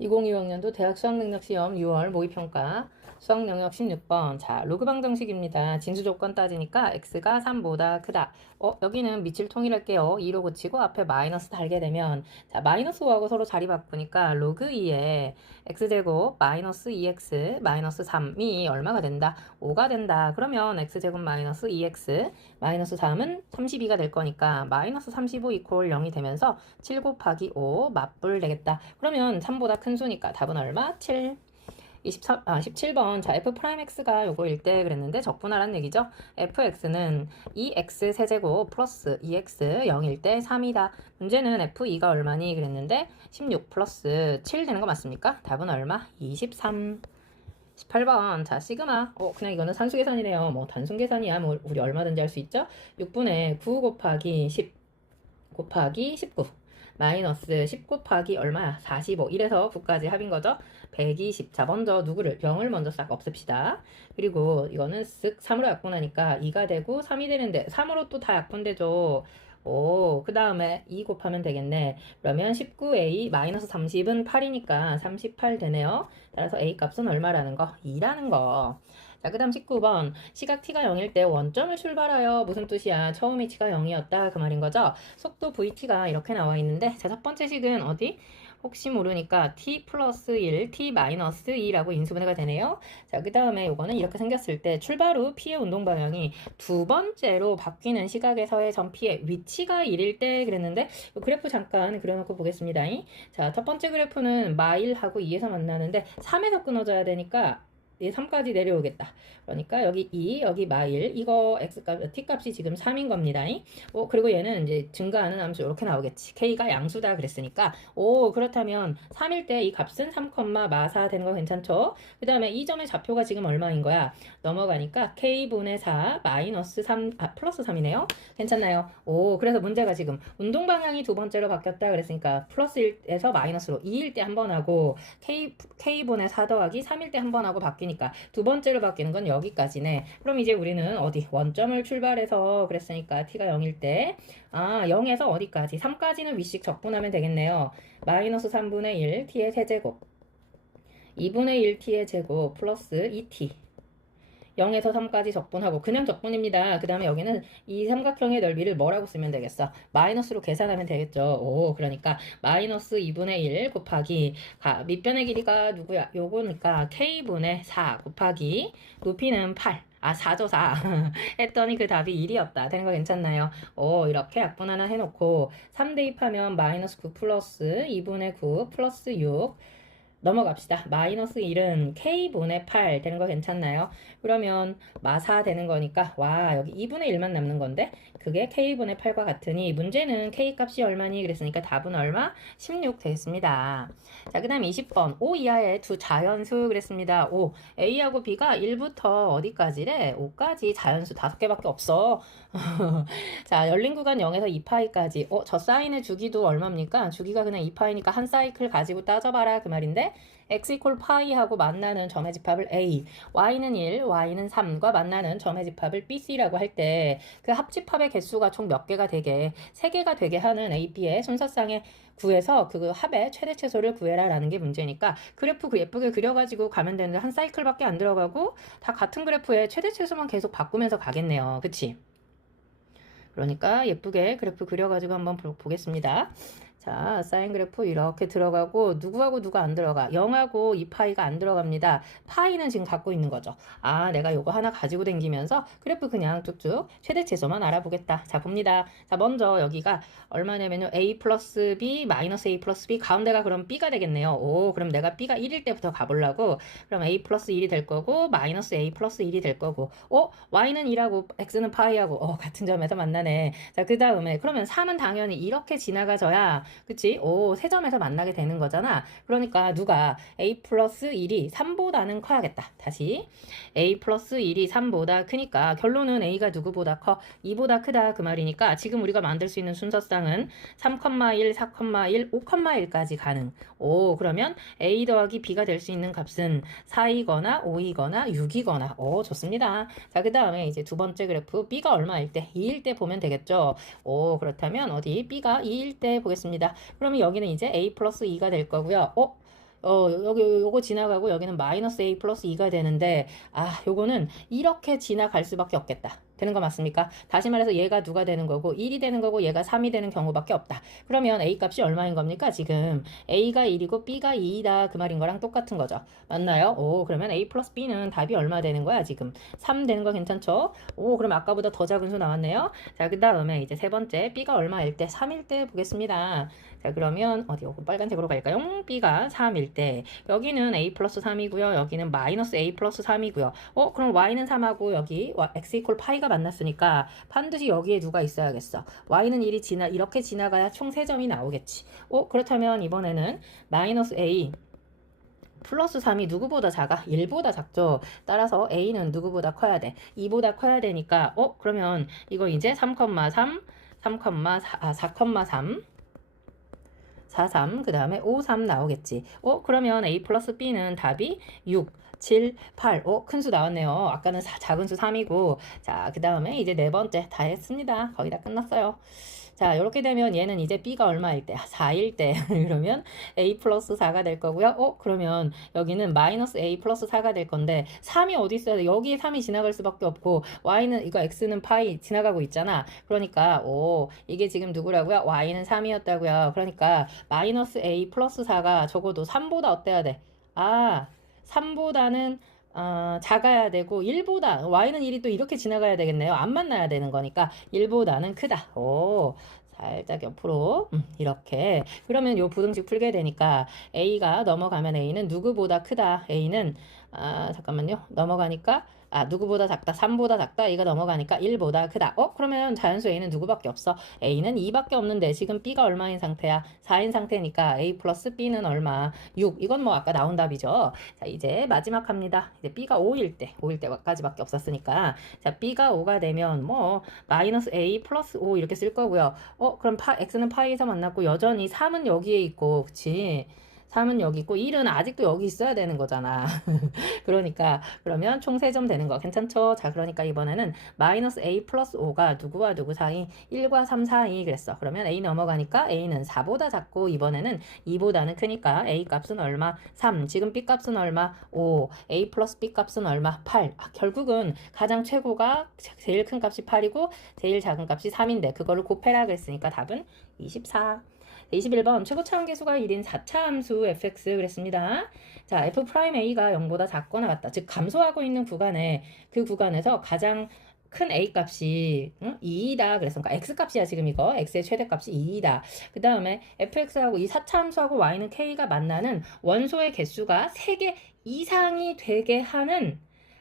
2025학년도 대학 수학능력시험 6월 모의평가 수학 영역 16번 자 로그 방 정식입니다. 진수 조건 따지니까 x가 3보다 크다. 어 여기는 밑을 통일할게요. 2로 고치고 앞에 마이너스 달게 되면 자 마이너스 5하고 서로 자리 바꾸니까 로그 2에 x제곱 마이너스 2x 마이너스 3이 얼마가 된다? 5가 된다. 그러면 x제곱 마이너스 2x 마이너스 3은 32가 될 거니까 마이너스 35 이퀄 0이 되면서 7 곱하기 5 맞불 되겠다. 그러면 3보다 큰 수니까 답은 얼마? 7. 23, 아, 17번. 자, f 프라임 x가 요거일 때 그랬는데 적분하라는 얘기죠. fx는 2x 세제곱 플러스 2x 0일 때 3이다. 문제는 f2가 얼마니 그랬는데 16 플러스 7 되는 거 맞습니까? 답은 얼마? 23. 18번. 자, 시그마. 어, 그냥 이거는 산수 계산이네요. 뭐 단순 계산이야. 뭐 우리 얼마든지 할 수 있죠? 6분의 9 곱하기 10 곱하기 19. 마이너스 10 곱하기 얼마야? 45. 이래서 9까지 합인 거죠? 120. 자, 먼저 누구를? 0을 먼저 싹 없앱시다. 그리고 이거는 쓱 3으로 약분하니까 2가 되고 3이 되는데 3으로 또 다 약분되죠. 오, 그 다음에 2 곱하면 되겠네. 그러면 19a 마이너스 30은 8이니까 38 되네요. 따라서 a 값은 얼마라는 거? 2라는 거. 자, 그 다음 19번. 시각 t가 0일 때 원점을 출발하여 무슨 뜻이야? 처음이 t가 0이었다. 그 말인 거죠? 속도 vt가 이렇게 나와 있는데, 자, 첫 번째 식은 어디? 혹시 모르니까 t 플러스 1, t 마이너스 2라고 인수분해가 되네요. 자, 그 다음에 요거는 이렇게 생겼을 때 출발 후 p의 운동 방향이 두 번째로 바뀌는 시각에서의 전 p의 위치가 1일 때 그랬는데 요 그래프 잠깐 그려놓고 보겠습니다. 자, 첫 번째 그래프는 마일하고 2에서 만나는데 3에서 끊어져야 되니까 이 3까지 내려오겠다. 그러니까 여기 2, 여기 마일, 이거 x값, t값이 지금 3인 겁니다. 오, 그리고 얘는 이제 증가하는 함수 이렇게 나오겠지. k가 양수다 그랬으니까 오, 그렇다면 3일 때 이 값은 3, 마사 되는 거 괜찮죠? 그 다음에 이 점의 좌표가 지금 얼마인 거야? 넘어가니까 k분의 4 마이너스 3, 아, 플러스 3이네요. 괜찮나요? 오, 그래서 문제가 지금 운동 방향이 두 번째로 바뀌었다 그랬으니까 플러스 1에서 마이너스로 2일 때 한 번 하고 k, k분의 4 더하기 3일 때 한 번 하고 바뀌니까 바뀌니까 두 번째로 바뀌는 건 여기까지네. 그럼 이제 우리는 어디 원점을 출발해서 그랬으니까 t가 0일 때 아, 0에서 어디까지? 3까지는 위씩 적분하면 되겠네요. 마이너스 3분의 1 t의 세제곱 2분의 1 t의 제곱 플러스 2t 0에서 3까지 적분하고 그냥 적분입니다. 그 다음에 여기는 이 삼각형의 넓이를 뭐라고 쓰면 되겠어? 마이너스로 계산하면 되겠죠. 오, 그러니까 마이너스 2분의 1 곱하기 가, 밑변의 길이가 누구야? 요거니까 k분의 4 곱하기 높이는 8. 아, 4죠, 4. 했더니 그 답이 1이었다. 되는 거 괜찮나요? 오, 이렇게 약분 하나 해놓고 3 대입하면 마이너스 9 플러스 2분의 9 플러스 6 넘어갑시다. 마이너스 1은 K분의 8 되는 거 괜찮나요? 그러면 마사 되는 거니까 와 여기 2분의 1만 남는 건데 그게 K분의 8과 같으니 문제는 K 값이 얼마니? 그랬으니까 답은 얼마? 16 되겠습니다. 자, 그 다음 20번 5 이하의 두 자연수 그랬습니다. 5 A하고 B가 1부터 어디까지래? 5까지 자연수 5개밖에 없어. 자, 열린 구간 0에서 2파이까지 어, 저 사인의 주기도 얼마입니까? 주기가 그냥 2파이니까 한 사이클 가지고 따져봐라 그 말인데 x 이퀄 파이하고 만나는 점의 집합을 a, y는 1, y는 3과 만나는 점의 집합을 bc라고 할 때 그 합집합의 개수가 총 몇 개가 되게 3개가 되게 하는 a, b의 순서상에 구해서 그 합의 최대 최소를 구해라라는 게 문제니까 그래프 그 예쁘게 그려가지고 가면 되는데 한 사이클밖에 안 들어가고 다 같은 그래프에 최대 최소만 계속 바꾸면서 가겠네요. 그치? 그러니까 예쁘게 그래프 그려가지고 한번 보겠습니다. 자, 사인 그래프 이렇게 들어가고 누구하고 누가 안 들어가? 0하고 이 파이가 안 들어갑니다. 파이는 지금 갖고 있는 거죠. 아, 내가 요거 하나 가지고 댕기면서 그래프 그냥 쭉쭉 최대 최소만 알아보겠다. 자, 봅니다. 자, 먼저 여기가 얼마냐면요. a 플러스 b 마이너스 a 플러스 b 가운데가 그럼 b가 되겠네요. 오, 그럼 내가 b가 1일 때부터 가보려고 그럼 a 플러스 1이 될 거고 마이너스 a 플러스 1이 될 거고 어? y는 2라고 x는 파이하고 어, 같은 점에서 만나네. 자, 그 다음에 그러면 3은 당연히 이렇게 지나가져야 그치? 오, 세 점에서 만나게 되는 거잖아. 그러니까 누가 a 플러스 1이 3보다는 커야겠다. 다시 a 플러스 1이 3보다 크니까 결론은 a가 누구보다 커? 2보다 크다 그 말이니까 지금 우리가 만들 수 있는 순서쌍은 3,1, 4,1, 5,1까지 가능. 오, 그러면 a 더하기 b가 될 수 있는 값은 4이거나 5이거나 6이거나 오, 좋습니다. 자, 그 다음에 이제 두 번째 그래프 b가 얼마일 때? 2일 때 보면 되겠죠. 오, 그렇다면 어디 b가 2일 때 보겠습니다. 그러면 여기는 이제 a 플러스 2가 될 거고요. 어? 어, 여기 요거 지나가고 여기는 마이너스 a 플러스 2가 되는데 아, 요거는 이렇게 지나갈 수밖에 없겠다. 되는 거 맞습니까? 다시 말해서 얘가 누가 되는 거고 1이 되는 거고 얘가 3이 되는 경우밖에 없다. 그러면 a 값이 얼마인 겁니까? 지금 a가 1이고 b가 2이다 그 말인 거랑 똑같은 거죠. 맞나요? 오, 그러면 a 플러스 b는 답이 얼마 되는 거야 지금? 3 되는 거 괜찮죠? 오, 그럼 아까보다 더 작은 수 나왔네요. 자, 그 다음에 이제 세 번째 b가 얼마일 때? 3일 때 보겠습니다. 자, 그러면 어디 요거 빨간색으로 갈까요? b가 3일 때 여기는 a 플러스 3이고요. 여기는 마이너스 a 플러스 3이고요. 어, 그럼 y는 3하고 여기 x 이퀄 파이가 만났으니까 반드시 여기에 누가 있어야겠어. y는 1이 지나 이렇게 지나가야 총 3점이 나오겠지. 어, 그렇다면 이번에는 마이너스 a 플러스 3이 누구보다 작아? 1보다 작죠. 따라서 a는 누구보다 커야 돼? 2보다 커야 되니까 어, 그러면 이거 이제 3,3 3,4, 아, 4,3 43, 그 다음에 5, 3 나오겠지. 어, 그러면 A 플러스 B는 답이 6, 7, 8. 어, 큰수 나왔네요. 아까는 사- 작은 수 3이고. 자, 그 다음에 이제 네 번째 다 했습니다. 거의 다 끝났어요. 자, 이렇게 되면 얘는 이제 B가 얼마일 때? 4일 때. 그러면 A 플러스 4가 될 거고요. 어, 그러면 여기는 마이너스 A 플러스 4가 될 건데, 3이 어디 있어야 돼? 여기에 3이 지나갈 수밖에 없고, Y는, 이거 X는 파이 지나가고 있잖아. 그러니까, 오, 이게 지금 누구라고요? Y는 3이었다고요. 그러니까, 마이너스 A 플러스 4가 적어도 3보다 어때야 돼? 아, 3보다는 어, 작아야 되고 1보다 y는 1이 또 이렇게 지나가야 되겠네요. 안 만나야 되는 거니까 1보다는 크다. 오. 살짝 옆으로 음, 이렇게 그러면 요 부등식 풀게 되니까 a가 넘어가면 a는 누구보다 크다. a는 아 잠깐만요. 넘어가니까 아 누구보다 작다. 3보다 작다. 이가 넘어가니까 1보다 크다. 어 그러면 자연수 a는 누구밖에 없어? a는 2밖에 없는데 지금 b가 얼마인 상태야? 4인 상태니까 a 플러스 b는 얼마? 6. 이건 뭐 아까 나온 답이죠. 자 이제 마지막 합니다. 이제 b가 5일 때 5일 때까지밖에 없었으니까 자 b가 5가 되면 뭐 마이너스 a 플러스 5 이렇게 쓸 거고요. 어 그럼 파 x는 파이에서 만났고 여전히 3은 여기에 있고 그치? 3은 여기 있고 1은 아직도 여기 있어야 되는 거잖아. 그러니까 그러면 총 3점 되는 거 괜찮죠? 자 그러니까 이번에는 마이너스 a 플러스 5가 누구와 누구 사이? 1과 3 사이 그랬어. 그러면 a 넘어가니까 a는 4보다 작고 이번에는 2보다는 크니까 a 값은 얼마? 3. 지금 b 값은 얼마? 5. a 플러스 b 값은 얼마? 8. 아, 결국은 가장 최고가 제일 큰 값이 8이고 제일 작은 값이 3인데 그거를 곱해라 그랬으니까 답은 24. 21번 최고 차함계수가 1인 4차 함수 fx 그랬습니다. 자, f 프라임 a가 0보다 작거나 같다. 즉 감소하고 있는 구간에 그 구간에서 가장 큰 a 값이 응? 2이다. 그래서 그러니까 x 값이야 지금 이거. x의 최대 값이 2이다. 그 다음에 fx하고 이 4차 함수하고 y는 k가 만나는 원소의 개수가 3개 이상이 되게 하는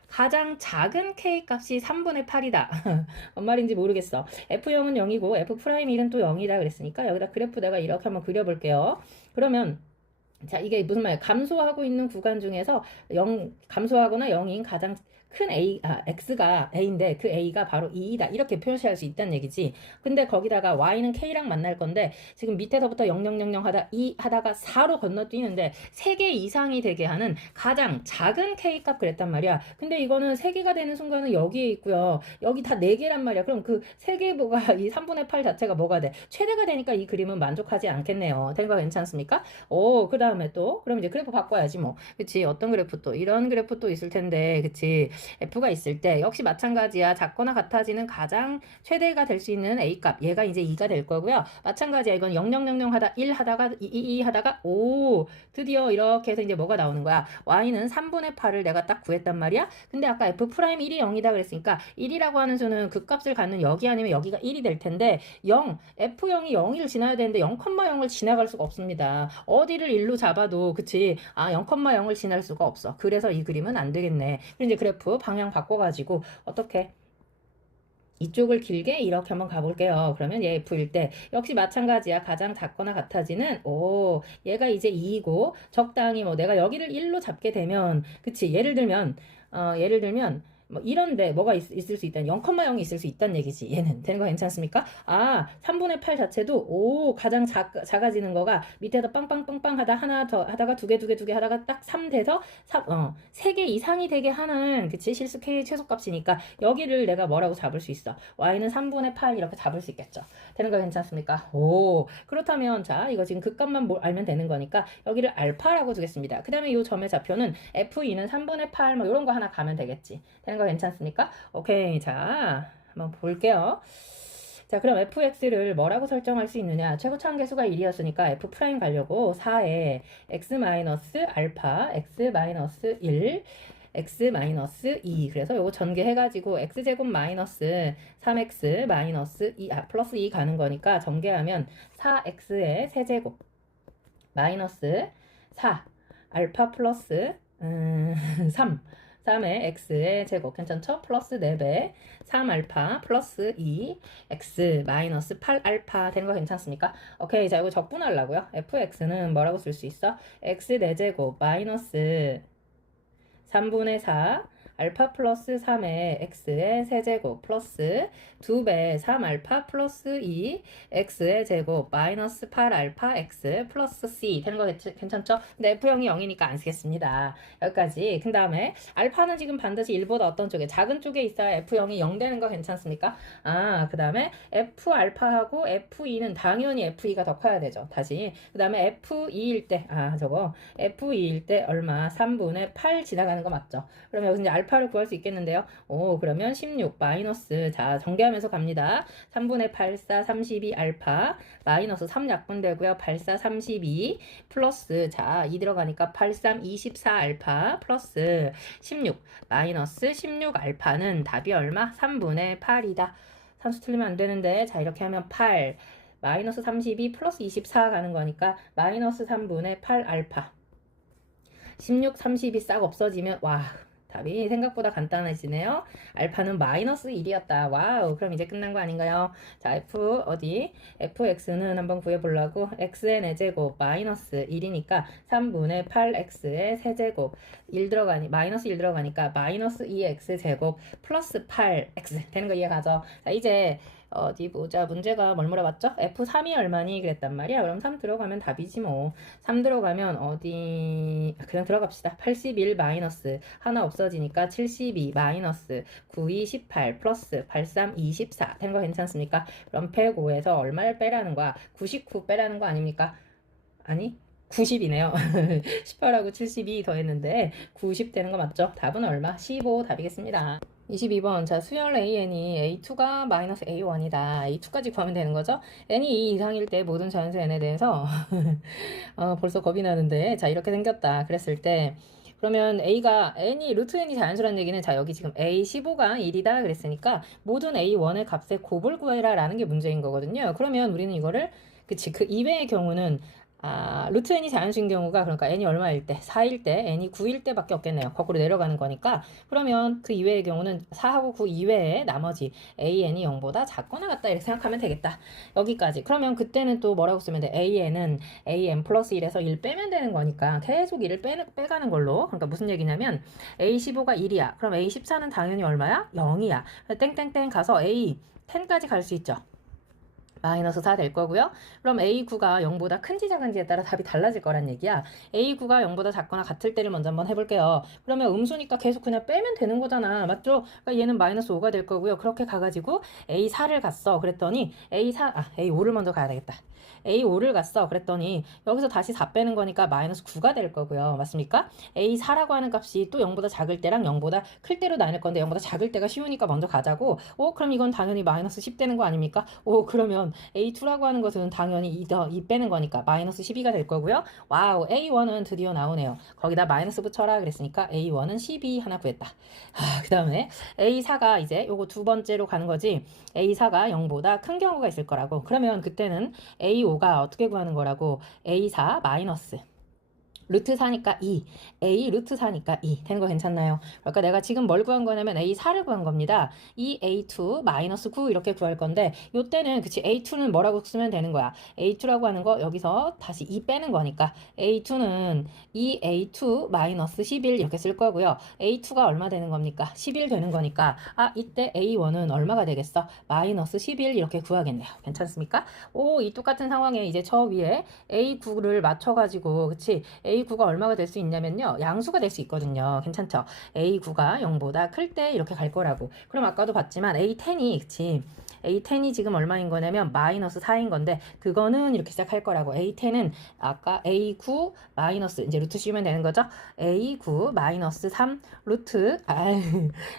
가장 작은 k 값이 3분의 8이다. 뭔 말인지 모르겠어. f0은 0이고 f 프라임 1은 또 0이다 그랬으니까 여기다 그래프 내가 이렇게 한번 그려볼게요. 그러면 자 이게 무슨 말이야? 감소하고 있는 구간 중에서 0 감소하거나 0인 가장 큰 A, 아, X가 A인데 그 A가 바로 2이다. 이렇게 표시할 수 있다는 얘기지. 근데 거기다가 Y는 K랑 만날 건데 지금 밑에서부터 0000 하다 2 하다가 4로 건너뛰는데 3개 이상이 되게 하는 가장 작은 K 값 그랬단 말이야. 근데 이거는 3개가 되는 순간은 여기에 있고요. 여기 다 4개란 말이야. 그럼 그 3개 뭐가 이 3분의 8 자체가 뭐가 돼? 최대가 되니까 이 그림은 만족하지 않겠네요. 된거 괜찮습니까? 오, 그 다음에 또 그럼 이제 그래프 바꿔야지 뭐. 그치? 어떤 그래프 또 이런 그래프 또 있을 텐데. 그치? F가 있을 때 역시 마찬가지야. 작거나 같아지는 가장 최대가 될 수 있는 A 값. 얘가 이제 2가 될 거고요. 마찬가지야. 이건 0000 하다 1 하다가 2, 2, 2 하다가 오 드디어 이렇게 해서 이제 뭐가 나오는 거야. Y는 3분의 8을 내가 딱 구했단 말이야. 근데 아까 F 프라임 1이 0이다 그랬으니까 1이라고 하는 수는 그 값을 갖는 여기 아니면 여기가 1이 될 텐데 0 F0이 0을 지나야 되는데 0,0을 지나갈 수가 없습니다. 어디를 1로 잡아도 그치 아 0,0을 지날 수가 없어. 그래서 이 그림은 안 되겠네. 그리고 이제 그래프 방향 바꿔가지고 어떻게 이쪽을 길게 이렇게 한번 가볼게요. 그러면 얘 F일 때 역시 마찬가지야. 가장 작거나 같아지는 오 얘가 이제 2이고 적당히 뭐 내가 여기를 1로 잡게 되면 그치 예를 들면 어 예를 들면 뭐 이런데 뭐가 있, 을수 있다 0,0이 있을 수 있다는 얘기지. 얘는. 되는 거 괜찮습니까? 아 3분의 8 자체도 오 가장 작, 작아지는 거가 밑에다 빵빵빵빵 하다 하나 더 하다가 두 개 두 개 두 개 하다가 딱 3 돼서 3, 어, 3개 이상이 되게 하는 그치? 실수 K 최소값이니까 여기를 내가 뭐라고 잡을 수 있어? y는 3분의 8 이렇게 잡을 수 있겠죠. 되는 거 괜찮습니까? 오 그렇다면 자 이거 지금 극값만 뭘 알면 되는 거니까 여기를 알파라고 두겠습니다. 그 다음에 이 점의 좌표는 f2는 3분의 8 뭐 이런 거 하나 가면 되겠지. 되는 거 괜찮습니까? 오케이 자 한번 볼게요. 자 그럼 fx를 뭐라고 설정할 수 있느냐? 최고 차항계수가 1이었으니까 f 프라임 가려고 4에 x 마이너스 알파 x 마이너스 1 x 마이너스 2 그래서 요거 전개해가지고 x제곱 마이너스 3x 마이너스 2 아 플러스 2 가는 거니까 전개하면 4x의 세제곱 마이너스 4 알파 플러스 음, 3 3의 x의 제곱 괜찮죠? 플러스 4배 3알파 플러스 2 x 마이너스 8알파 된거 괜찮습니까? 오케이 자 이거 적분하려고요 fx는 뭐라고 쓸 수 있어? x 4제곱 마이너스 3분의 4 알파 플러스 3의 x의 세제곱 플러스 2배 3알파 플러스 2 x의 제곱 마이너스 8알파 x 플러스 c 되는 거 괜- 괜찮죠? 근데 f형이 0이니까 안 쓰겠습니다. 여기까지. 그 다음에 알파는 지금 반드시 1보다 어떤 쪽에 작은 쪽에 있어야 f형이 0 되는 거 괜찮습니까? 아, 그 다음에 f 알파하고 f2는 당연히 f2가 더 커야 되죠. 다시. 그 다음에 f2일 때, 아, 저거 f2일 때 얼마? 3분의 8 지나가는 거 맞죠? 그러면 여기서 이제 알파 를 구할 수 있겠는데요. 오, 그러면 16 마이너스 자 전개하면서 갑니다. 3분의 8, 4, 32 알파 마이너스 3 약분되고요. 8, 4, 32 플러스 자 2 들어가니까 8, 3, 24 알파 플러스 16 마이너스 16 알파는 답이 얼마? 3분의 8이다. 산수 틀리면 안 되는데 자 이렇게 하면 8 마이너스 32 플러스 24 가는 거니까 마이너스 3분의 8 알파 16, 30이 싹 없어지면 와 답이 생각보다 간단해지네요. 알파는 마이너스 1이었다. 와우. 그럼 이제 끝난 거 아닌가요? 자, f 어디? fx는 한번 구해보려고 x의 4제곱 마이너스 1이니까 3분의 8x의 세제곱 1 들어가니 마이너스 1 들어가니까 마이너스 2x 제곱 플러스 8x 되는 거 이해가죠? 자, 이제 어디 보자. 문제가 뭘 물어봤죠? F3이 얼마니? 그랬단 말이야. 그럼 3 들어가면 답이지 뭐. 3 들어가면 어디, 그냥 들어갑시다. 81 마이너스. 하나 없어지니까 72 마이너스 92 18 플러스 83 24. 된 거 괜찮습니까? 그럼 105에서 얼마를 빼라는 거야? 99 빼라는 거 아닙니까? 아니? 90이네요. 18하고 72 더했는데 90 되는 거 맞죠? 답은 얼마? 15 답이겠습니다. 22번 자 수열 AN이 A2가 마이너스 A1이다. A2까지 구하면 되는 거죠. n이 2 이상일 때 모든 자연수 n에 대해서 어, 벌써 겁이 나는데 자 이렇게 생겼다. 그랬을 때 그러면 a가 n이 루트 n이 자연수라는 얘기는 자 여기 지금 a15가 1이다 그랬으니까 모든 a1의 값의 곱을 구해라 라는 게 문제인 거거든요. 그러면 우리는 이거를 그치 그 이외의 경우는 아, 루트 n이 자연수인 경우가 그러니까 n이 얼마일 때 4일 때 n이 9일 때밖에 없겠네요. 거꾸로 내려가는 거니까 그러면 그 이외의 경우는 4하고 9 이외에 나머지 an이 0보다 작거나 같다 이렇게 생각하면 되겠다. 여기까지. 그러면 그때는 또 뭐라고 쓰면 돼? an은 an 플러스 1에서 1 빼면 되는 거니까 계속 1을 빼, 빼가는 걸로. 그러니까 무슨 얘기냐면 a15가 1이야. 그럼 a14는 당연히 얼마야? 0이야. 땡땡땡 가서 a 10까지 갈 수 있죠. 마이너스 4 될 거고요. 그럼 A9가 0보다 큰지 작은지에 따라 답이 달라질 거란 얘기야. A9가 0보다 작거나 같을 때를 먼저 한번 해볼게요. 그러면 음수니까 계속 그냥 빼면 되는 거잖아. 맞죠? 그러니까 얘는 마이너스 5가 될 거고요. 그렇게 가가지고 A4를 갔어. 그랬더니 A4, 아, A5를 먼저 가야 되겠다. A5를 갔어. 그랬더니 여기서 다시 4 빼는 거니까 마이너스 9가 될 거고요. 맞습니까? A4라고 하는 값이 또 0보다 작을 때랑 0보다 클 때로 나눌 건데 0보다 작을 때가 쉬우니까 먼저 가자고. 오, 그럼 이건 당연히 마이너스 10 되는 거 아닙니까? 오, 그러면 A2라고 하는 것은 당연히 2, 더, 2 빼는 거니까 마이너스 12가 될 거고요. 와우, A1은 드디어 나오네요. 거기다 마이너스 붙여라 그랬으니까 A1은 12 하나 구했다. 아, 그 다음에 A4가 이제 요거 두 번째로 가는 거지. A4가 0보다 큰 경우가 있을 거라고. 그러면 그때는 A5가 어떻게 구하는 거라고? A4 마이너스 루트 4니까 2, a 루트 4니까 2 되는 거 괜찮나요? 그러니까 내가 지금 뭘 구한 거냐면 a 4를 구한 겁니다. 이 a2 마이너스 9 이렇게 구할 건데 요때는 그치 a2는 뭐라고 쓰면 되는 거야. a2라고 하는 거 여기서 다시 2 빼는 거니까 a2는 2a2 마이너스 11 이렇게 쓸 거고요. a2가 얼마 되는 겁니까? 11 되는 거니까 아 이때 a1은 얼마가 되겠어? 마이너스 11 이렇게 구하겠네요. 괜찮습니까? 오 이 똑같은 상황에 이제 저 위에 a9를 맞춰가지고 그치 a9가 얼마가 될 수 있냐면요 양수가 될 수 있거든요. 괜찮죠? a9가 0보다 클 때 이렇게 갈 거라고. 그럼 아까도 봤지만 a10이 그치 A10이 지금 얼마인 거냐면 마이너스 4인 건데 그거는 이렇게 시작할 거라고. A10은 아까 A9 마이너스 이제 루트 씌우면 되는 거죠? A9 마이너스 3 루트 아,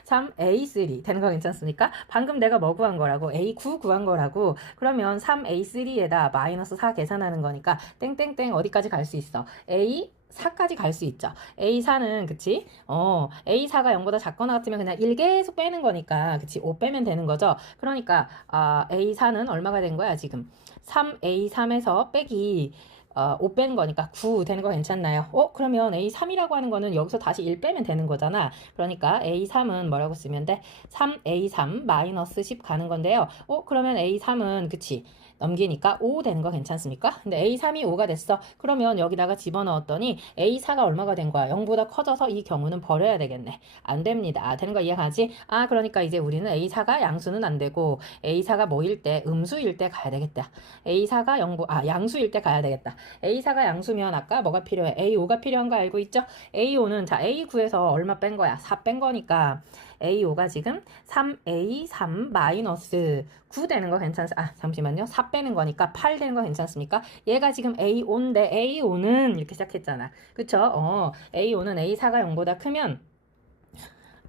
3 A3 되는 거 괜찮습니까? 방금 내가 뭐 구한 거라고? A9 구한 거라고. 그러면 3 A3에다 마이너스 4 계산하는 거니까 땡땡땡 어디까지 갈 수 있어? A 4까지 갈 수 있죠. A4는 그치? 어, A4가 0보다 작거나 같으면 그냥 1 계속 빼는 거니까 그치? 5 빼면 되는 거죠. 그러니까 아, A4는 얼마가 된 거야 지금? 3A3에서 빼기 어, 5뺀 거니까 9 되는 거 괜찮나요? 어, 그러면 A3이라고 하는 거는 여기서 다시 1 빼면 되는 거잖아. 그러니까 A3은 뭐라고 쓰면 돼? 3A3 마이너스 10 가는 건데요. 어, 그러면 A3은 그치? 넘기니까 5 되는 거 괜찮습니까? 근데 A3이 5가 됐어. 그러면 여기다가 집어넣었더니 A4가 얼마가 된 거야? 0보다 커져서 이 경우는 버려야 되겠네. 안 됩니다. 되는 거 이해가지? 아, 그러니까 이제 우리는 A4가 양수는 안 되고 A4가 뭐일 때? 음수일 때 가야 되겠다. A4가 0보, 아, 양수일 때 가야 되겠다. A4가 양수면 아까 뭐가 필요해? A5가 필요한 거 알고 있죠? A5는 자, A9에서 얼마 뺀 거야? 4 뺀 거니까 A5가 지금 3A3 마이너스 9 되는 거 괜찮습 아, 잠시만요. 4 빼는 거니까 8 되는 거 괜찮습니까? 얘가 지금 A5인데 A5는 이렇게 시작했잖아. 그쵸? 어, A5는 A4가 0보다 크면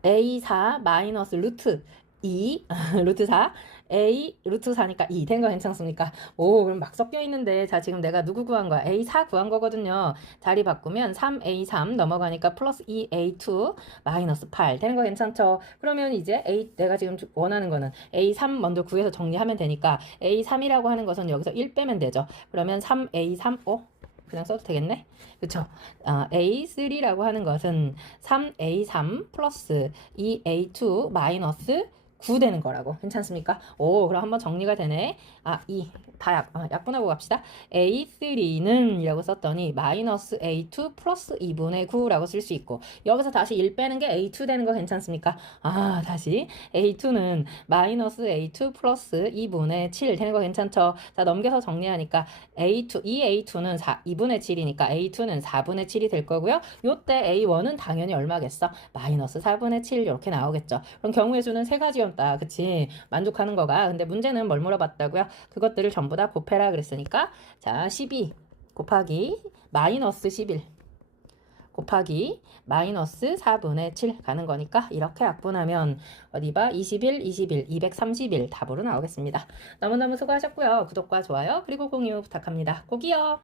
A4 마이너스 루트 2, 루트 4, A 루트 4니까 2 된 거 괜찮습니까? 오, 그럼 막 섞여 있는데, 자, 지금 내가 누구 구한 거야? A4 구한 거거든요. 자리 바꾸면 3A3 넘어가니까 플러스 2A2 마이너스 8 되는 거 괜찮죠? 그러면 이제 A, 내가 지금 원하는 거는 A3 먼저 구해서 정리하면 되니까 A3이라고 하는 것은 여기서 1 빼면 되죠. 그러면 3A3, 어? 그냥 써도 되겠네? 그쵸? 아, A3라고 하는 것은 3A3 플러스 2A2 마이너스 9 되는 거라고. 괜찮습니까? 오, 그럼 한번 정리가 되네. 아, 2. 다 약, 아, 약분하고 갑시다. A3는 이라고 썼더니 마이너스 A2 플러스 2분의 9라고 쓸 수 있고 여기서 다시 1 빼는 게 A2 되는 거 괜찮습니까? 아, 다시 A2는 마이너스 A2 플러스 2분의 7 되는 거 괜찮죠? 자, 넘겨서 정리하니까 A2, 이 A2는 4, 2분의 7이니까 A2는 4분의 7이 될 거고요. 요때 A1은 당연히 얼마겠어? 마이너스 4분의 7 이렇게 나오겠죠. 그럼 경우의 수는 세 가지였다. 그치? 만족하는 거가. 근데 문제는 뭘 물어봤다고요? 그것들을 전부 다 곱해라 그랬으니까 자, 12 곱하기 마이너스 11 곱하기 마이너스 4분의 7 가는 거니까 이렇게 약분하면 어디 봐 21, 21, 231 답으로 나오겠습니다. 너무너무 수고하셨고요. 구독과 좋아요 그리고 공유 부탁합니다. 꼭이요.